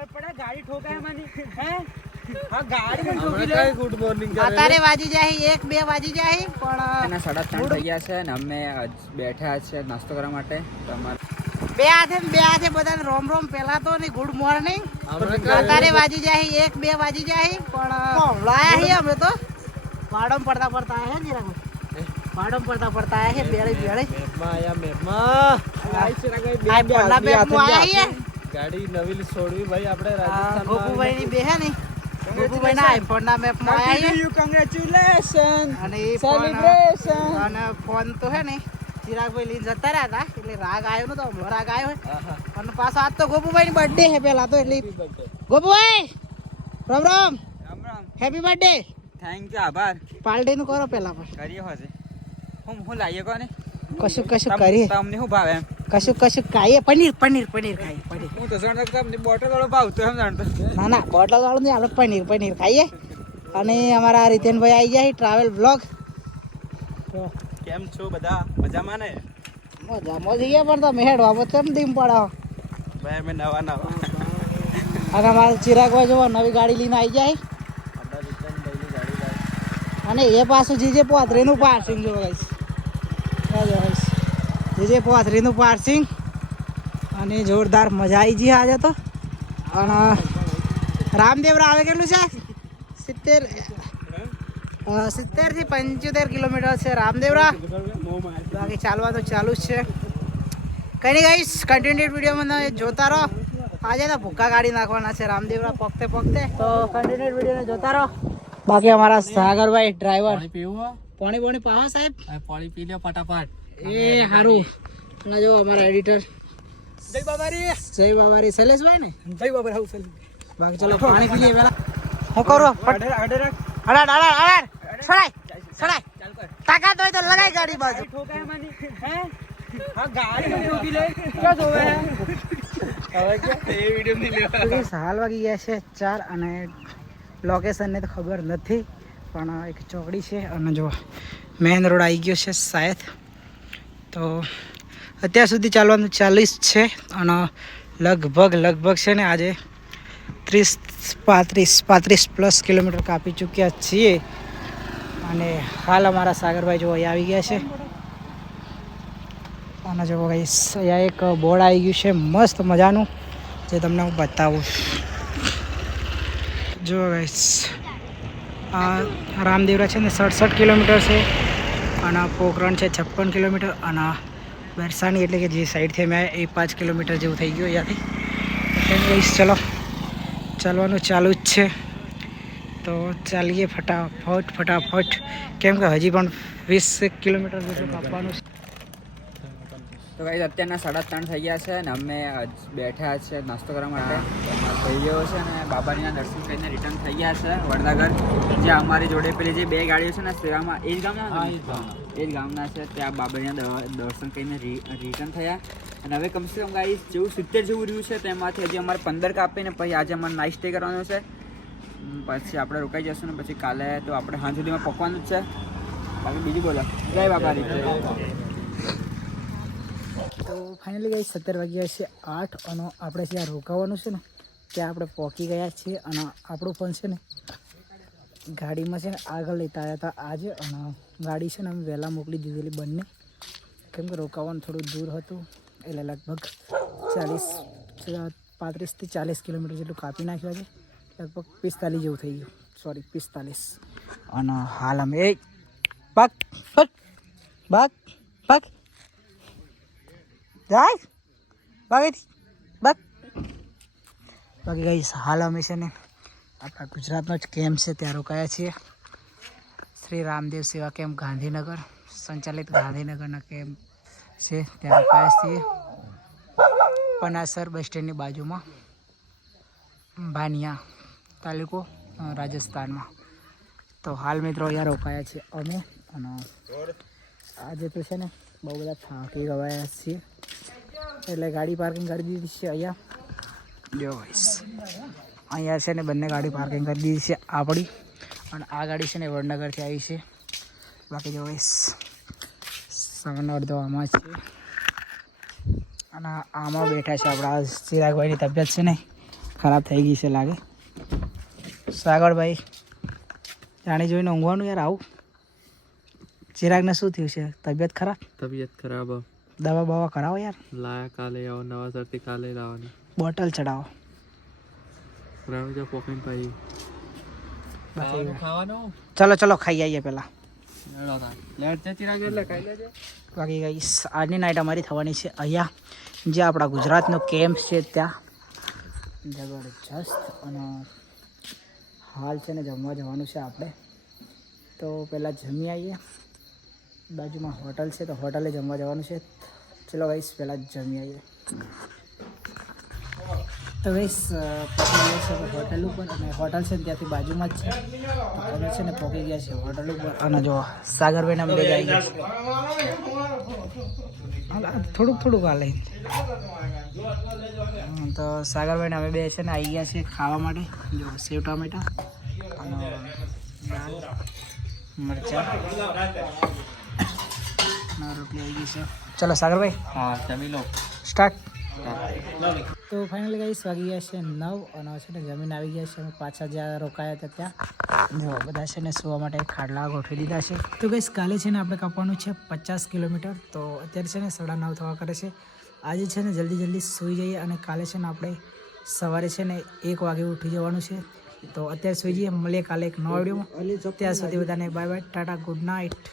ખબર પડે ગાડી ઠોકાય મને હે હા ગાડી પણ ઠોકી લે ગુડ મોર્નિંગ અત્યારે વાજી જાય 1-2 વાજી જાય પણ 3:30 થઈ ગયા છે ને અમે બેઠા છે નાસ્તો કરવા માટે તમારે બે હાથે બધાને રોમ રોમ પહેલા તો ને ગુડ મોર્નિંગ અત્યારે વાજી જાય 1-2 વાજી જાય પણ લાયા હી અમે તો વાડમ પડતા આયા હે નિરાગો વાડમ પડતા આયા હે બેળી મેપમાં આયા મેપમાં ગાડી નવી છોડવી ભાઈ આપણે રાજસ્થાન ગોપુભાઈ ની બે હે ને ગોપુભાઈ ના આઈફોન ના મેપમાં આયા હે કોંગ્રેચ્યુલેશન અને સેલિબ્રેશન અને ફોન તો હે ને ચિરાગભાઈ લઈને જતા રહ્યા હતા એટલે રાગ આવ્યો નતો હમણાં રાગ આવ્યો અને પાછો આજ તો ગોપુભાઈ ની બર્થડે હે પેલા તો એટલે Gopubhai Ram Ram happy birthday thank you આભાર પાર્ટી નું કરો પેલા પણ કરીએ હશે હું લાવીએ કોને કશું કરીએ તમને શું ભાવે એમ કશું ખાઈએ પનીર ખાઈએ પનીર હું તો જાણતો તમને બોટલ વાળો ભાવતો એમ જાણતો ના બોટલ વાળું નહીં આપણે પનીર ખાઈએ અને અમારા રીતેનભાઈ આવી જાય ટ્રાવેલ બ્લોગ કેમ છો બધા મજામાં ને મજામાં જઈએ પણ તમે હેડવા બસ કેમ દીમ પડો ભાઈ અમે નવા અને અમારા ચિરાગભાઈ જોવો નવી ગાડી લઈને આવી જાય અને એ પાછું જીજે પોથરીનું પાર્સિંગ જો જીજે પોથરીનું પાર્સિંગ અને જોરદાર મજા આવી ગઈ આજે તો અને રામદેવરા આવે કેટલું છે 70 થી 75 કિલોમીટર છે રામદેવરા બાકી ચાલવા તો ચાલુ જ છે કઈ નહીં ગાઈસ કન્ટિન્યુ વિડીયોમાં જોતા રહો આજે તો ભૂક્કા કાઢી નાખવાના છે રામદેવરા પગતે તો કન્ટિન્યુ વિડીયોને જોતા રહો બાકી અમારા સાગરભાઈ ડ્રાઈવર પાણી પાવા સાહેબ પાણી પી લ્યો ફટાફટ એ સારું અને જો અમારા એડિટર જય બાબારી શૈલેષભાઈ ને જય બાબા હાઉસ બાકી ચલો પાણી પી લઈએ પેલા હું કરું અડાડ છોડાય તાકાત હોય તો લગાય ગાડી બાજુ ઠોકાય મને હે હા ગાડી પણ ઠોકી લે ક્યાં જોવે હવે કે એ વિડિયો નહીં લેવા હાલ વાગી ગયા છે 4 અને લોકેશનને તો ખબર નથી પણ એક ચોકડી છે અને જો મેઇન રોડ આવી ગયો છે શાયદ તો અત્યાર સુધી ચાલવાનું 40 છે અને લગભગ છે ને આજે 35 પ્લસ કિલોમીટર કાપી ચૂક્યા છીએ અને હાલ અમારા સાગરભાઈ જો અહીંયા આવી ગયા છે અને જો ગાઈસ અહીંયા એક બોર્ડ આવી ગયું છે મસ્ત મજાનું જે તમને હું બતાવું જો ગાઈસ આ રામદેવરા છે ને 67 કિલોમીટર છે અને પોખરણ છે 56 કિલોમીટર અને બરસાની એટલે કે જે સાઈડથી અમે એ 5 કિલોમીટર જેવું થઈ ગયું અહીંયાથી ગાઈસ ચલો ચાલવાનું ચાલુ જ છે તો ચાલીએ ફટાફટ કેમ કે હજી પણ 20 કિલોમીટર જેટલું કાપવાનું છે તો ગાઈસ અત્યારના 3:30 થઈ ગયા છે ને અમે બેઠા છે નાસ્તો કરવા માટે ભાઈઓ છે ને બાબાજીના દર્શન કરીને રિટર્ન થઈ ગયા છે વડનગર જે અમારી જોડે પેલી જે 2 ગાડીઓ છે ને સેવામાં એ જ ગામના છે ત્યાં બાબાજીના દર્શન કરીને રિટર્ન થયા અને હવે કમસે કમ ગાઈસ જેવું 70 જેવું રહ્યું છે તેમાંથી હજી અમારે 15 કાપીને પછી આજે અમારે નાઇટ સ્ટે કરવાનો છે પછી આપણે રોકાઈ જશું ને પછી કાલે તો આપણે સાંજ સુધીમાં પકવાનું જ છે બાકી બીજું બોલો જય બાબાજી તો ફાઇનલી ગાઈસ 17 વાગ્યા છે 8 અને આપણે જ્યાં રોકાવાનું છે ને ત્યાં આપણે પહોંચી ગયા છીએ અને આપણું પણ છે ને ગાડીમાં છે ને આગળ લેતા આવ્યા હતા આજે અને ગાડી છે ને અમે વહેલા મોકલી દીધેલી બંને કેમ કે રોકાવાનું થોડું દૂર હતું એટલે લગભગ 35 થી 40 કિલોમીટર જેટલું કાપી નાખ્યું છે લગભગ 45 જેવું થઈ ગયું સોરી 45 અને હાલ અમે પગ જાય બાકી ગાઈસ હાલ અમે છે ને આપણા ગુજરાતનો જ કેમ્પ છે ત્યાં રોકાયા છીએ શ્રી રામદેવ સેવા કેમ્પ ગાંધીનગર સંચાલિત ગાંધીનગરના કેમ્પ છે ત્યાં રોકાયા છીએ પનાસર બસ સ્ટેન્ડની બાજુમાં બાનિયા તાલુકો રાજસ્થાનમાં તો હાલ મિત્રો અહીંયા રોકાયા છીએ અમે અને આજે તો છે ને બહુ બધા થાકી ગવાયા છીએ એટલે ગાડી પાર્કિંગ કરી દીધી છે અહીંયા જો ગાઈસ અહીંયા છે ને બંને ગાડી પાર્કિંગ કરી દીધી છે આપણી અને આ ગાડી છે ને વડનગરથી આવી છે બાકી જો ગાઈસ સામાન અડધો આમાં છે અને આમાં બેઠા છે આપણા ચિરાગભાઈની તબિયત છે ને ખરાબ થઈ ગઈ છે લાગે. સાગરભાઈ જાણી જોઈને ઊંઘવાનું યાર આવું. ચિરાગને શું થયું છે? તબિયત ખરાબ? તબિયત ખરાબ. દવા બવા કરાવો યાર. લાયા કાલે આવો નવા સરથી કાલે લાવવાની. બોટલ ચડાવો. રણુજા પોકીન પાઈ. ખાવાનું. ચલો ચલો ખાઈ આવીએ પહેલાં. લેટ છે ચિરાગ એટલે ખાઈ લેજે. બાકી ગઈ આજની નાઇટ અમારી થવાની છે અહીંયા જે આપણા ગુજરાતનો કેમ્પ છે ત્યાં જબરજસ્ત. અને હાલ છે ને જમવા જવાનું છે આપણે. તો પહેલાં જમી આવીએ. બાજુમાં હોટલ છે તો હોટલે જમવા જવાનું છે. ચલો ગાઈસ પહેલાં જમી આવીએ. તો ગાઈસ પહોંચી ગયા છે હોટલ ઉપર અને હોટલ છે ને ત્યાંથી બાજુમાં જ છે. તો અમે છે ને પહોંચી ગયા છે હોટલ ઉપર અને જો સાગરભાઈને અમે લઈ આવી થોડુંક હાલે. તો સાગરભાઈને અમે બે છે ને આવી ગયા છે ખાવા માટે. જો સેવ ટામેટા અને દાળ મરચાં રોટલી આવી ગઈ છે. ચલો સાગરભાઈ હા જમી લો. સ્ટાર્ટ. તો ફાઇનલી ગાઈસ વાગી ગયા છે 9 અને છે ને જમીન આવી ગયા છે. અમે પાછા જ્યાં રોકાયા હતા ત્યાં જો બધા છે ને સુવા માટે ખાટલા ગોઠવી દીધા છે. તો ગાઈસ કાલે છે ને આપણે કાપવાનું છે 50 કિલોમીટર. તો અત્યારે છે ને 9:30 થવા કરે છે. આજે છે ને જલ્દી સૂઈ જઈએ અને કાલે છે ને આપણે સવારે છે ને 1 વાગે ઉઠી જવાનું છે. તો અત્યારે સૂઈ જઈએ. મળીએ કાલે એક નવા વિડીયોમાં. ત્યાં સુધી બધાને bye bye tata good night.